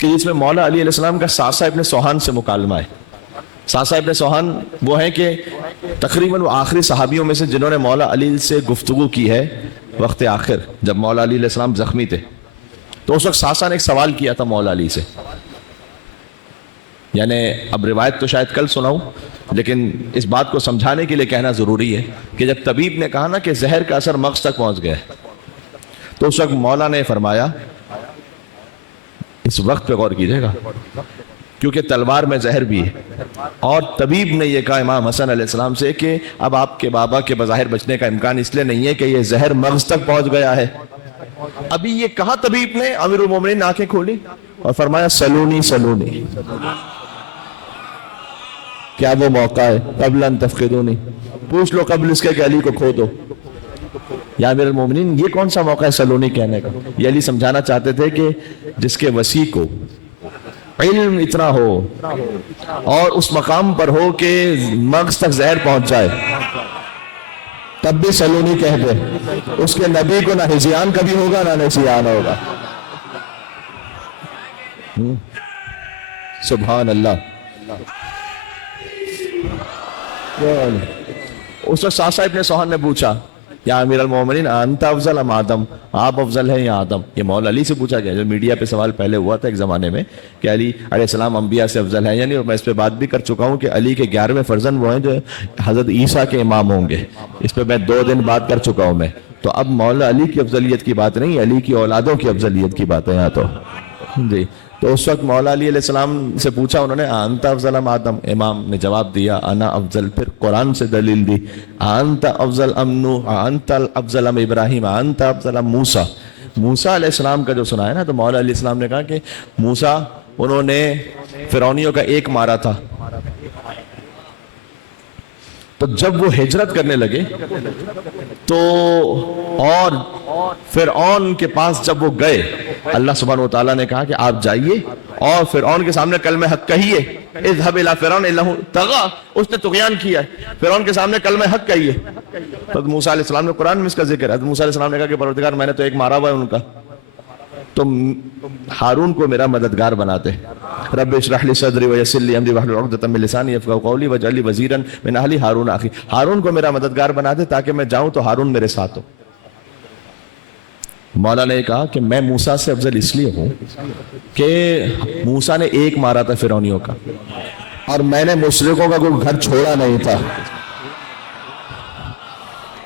کہ جس میں مولا علی علیہ السلام کا ساسا ابن سوہان سے مکالمہ ہے. ساسا ابن سوہان وہ ہیں کہ تقریباً وہ آخری صحابیوں میں سے جنہوں نے مولا علی سے گفتگو کی ہے وقت آخر، جب مولا علی علیہ السلام زخمی تھے. تو اس وقت ساسا نے ایک سوال کیا تھا مولا علی سے. یعنی اب روایت تو شاید کل سناؤں، لیکن اس بات کو سمجھانے کے لیے کہنا ضروری ہے کہ جب طبیب نے کہا نا کہ زہر کا اثر مغز تک پہنچ گیا ہے، تو اس وقت مولا نے فرمایا اس وقت پہ غور کیجیے گا کیونکہ تلوار میں زہر بھی ہے. اور طبیب نے یہ کہا امام حسن علیہ السلام سے کہ اب آپ کے بابا کے بظاہر بچنے کا امکان اس لیے نہیں ہے کہ یہ زہر مغز تک پہنچ گیا ہے. ابھی یہ کہا طبیب نے، امیر المومنین نے آنکھیں کھولی اور فرمایا سلونی سلونی، کیا وہ موقع ہے قبل ان تفقدونی، پوچھ لو قبل اس کے کہ علی کو کھو دو. یا امیر المومنین یہ کون سا موقع ہے سلونی کہنے کا؟ یہ علی سمجھانا چاہتے تھے کہ جس کے وسیع کو علم اتنا ہو اور اس مقام پر ہو کہ مغز تک زہر پہنچ جائے تب بھی سلونی کہہ دے، اس کے نبی کو نہ ہزیان کبھی ہوگا نہ نسیان ہوگا. سبحان اللہ. اس وقت ساسا ابن سوہان نے پوچھا یا امیر المومنین انت افضل ام آدم، آپ افضل ہیں یا آدم؟ یہ مولا علی سے پوچھا گیا. جو میڈیا پہ سوال پہلے ہوا تھا ایک زمانے میں کہ علی علیہ السلام انبیاء سے افضل ہیں یعنی، اور میں اس پہ بات بھی کر چکا ہوں کہ علی کے 11ویں فرزند وہ ہیں جو حضرت عیسیٰ کے امام ہوں گے. اس پہ میں 2 دن بات کر چکا ہوں میں. تو اب مولا علی کی افضلیت کی بات نہیں، علی کی اولادوں کی افضلیت کی بات ہے یہاں تو جی. تو اس وقت مولا علی علیہ السلام سے پوچھا انہوں نے انت افضل ام آدم، امام نے جواب دیا انا افضل. پھر قرآن سے دلیل دی انت افضل ام نوح، انت افضل ام ابراہیم، انت افضل ام موسیٰ. موسیٰ علیہ السلام کا جو سنا ہے نا، تو مولا علیہ السلام نے کہا کہ موسیٰ انہوں نے فرعونیوں کا ایک مارا تھا. تو جب وہ ہجرت کرنے لگے تو اور فرعون کے پاس جب وہ گئے، اللہ سبحانہ وتعالیٰ نے کہا کہ آپ جائیے اور فرعون کے سامنے کلمہ حق کہیے. اذهب الى فرعون انه طغى، اس نے طغیان کیا ہے، فرعون کے سامنے کلمہ حق کہیے. تو موسیٰ علیہ السلام نے قرآن میں اس کا ذکر ہے. موسیٰ علیہ السلام نے کہا کہ پروردگار میں نے تو ایک مارا ہوا ہے ان کا، تو ہارون کو میرا مددگار بناتے. رب اشرح لی صدری ویسر لی امری واحلل عقدۃ من لسانی یفقهوا قولی واجعل لی وزیرا من اہلی ہارون اخی. ہارون کو میرا مددگار بنا دے تاکہ میں جاؤں تو ہارون میرے ساتھ ہو. مولا نے کہا کہ میں موسیٰ سے افضل اس لیے ہوں کہ موسیٰ نے ایک مارا تھا فرعونیوں کا، اور میں نے مشرکوں کا کوئی گھر چھوڑا نہیں تھا.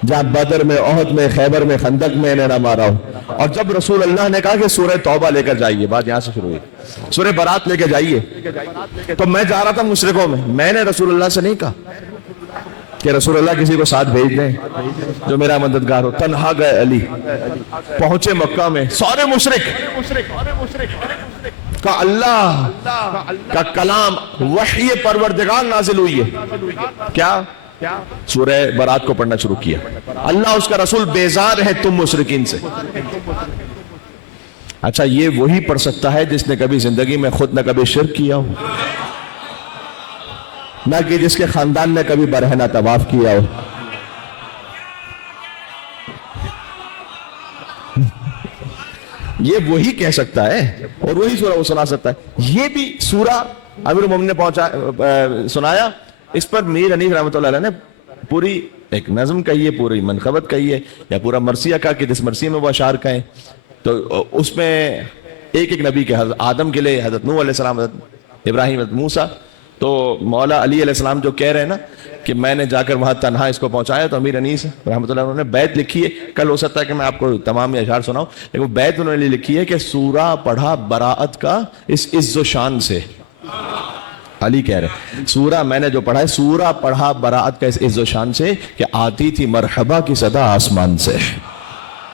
جہاں بدر میں، احد میں، خیبر میں، خندق میں انہیں نہ مارا ہوں. اور جب رسول اللہ نے کہا کہ سورہ توبہ لے کر جائیے، بات یہاں سے شروع ہوئی، سورہ برات لے کے جائیے، تو میں جا رہا تھا مشرکوں میں نے رسول اللہ سے نہیں کہا کہ رسول اللہ کسی کو ساتھ بھیج دیں جو میرا مددگار ہو. تنہا گئے علی، پہنچے مکہ میں، سارے مشرک کا اللہ کا کلام وحی پروردگار نازل ہوئی ہے. کیا؟ سورہ برات کو پڑھنا شروع کیا. اللہ اس کا رسول بیزار ہے تم مشرکین سے. اچھا یہ وہی پڑھ سکتا ہے جس نے کبھی زندگی میں خود نہ کبھی شرک کیا ہو، نہ کہ جس کے خاندان نے کبھی برہنہ طواف کیا ہو. یہ وہی کہہ سکتا ہے اور وہی سورہ وہ سنا سکتا ہے. یہ بھی سورہ امیر المومنین نے سنایا. اس پر میر حنیف رحمۃ اللہ علیہ نے پوری ایک نظم کہی ہے، پوری منقبت کہی ہے، یا پورا مرثیہ کا کہ جس مرثیے میں وہ اشعار کہیں. تو اس میں ایک ایک نبی کے، حضرت آدم کے لیے حضرت نوح علیہ السلام، حضرت ابراہیم، حضرت موسیٰ. تو مولا علی علیہ السلام جو کہہ رہے ہیں نا کہ میں نے جا کر وہاں تنہا اس کو پہنچایا، تو امیر انیس رحمۃ اللہ انہوں نے بیت لکھی ہے. کل ہو سکتا ہے کہ میں آپ کو تمام اشعار سناؤں، لیکن وہ بیت انہوں نے لکھی ہے کہ سورہ پڑھا براعت کا اس عز و شان سے. علی کہہ رہے ہیں سورہ میں نے جو پڑھا ہے، سورہ پڑھا براعت کا اس عز و شان سے کہ آتی تھی مرحبا کی صدا آسمان سے.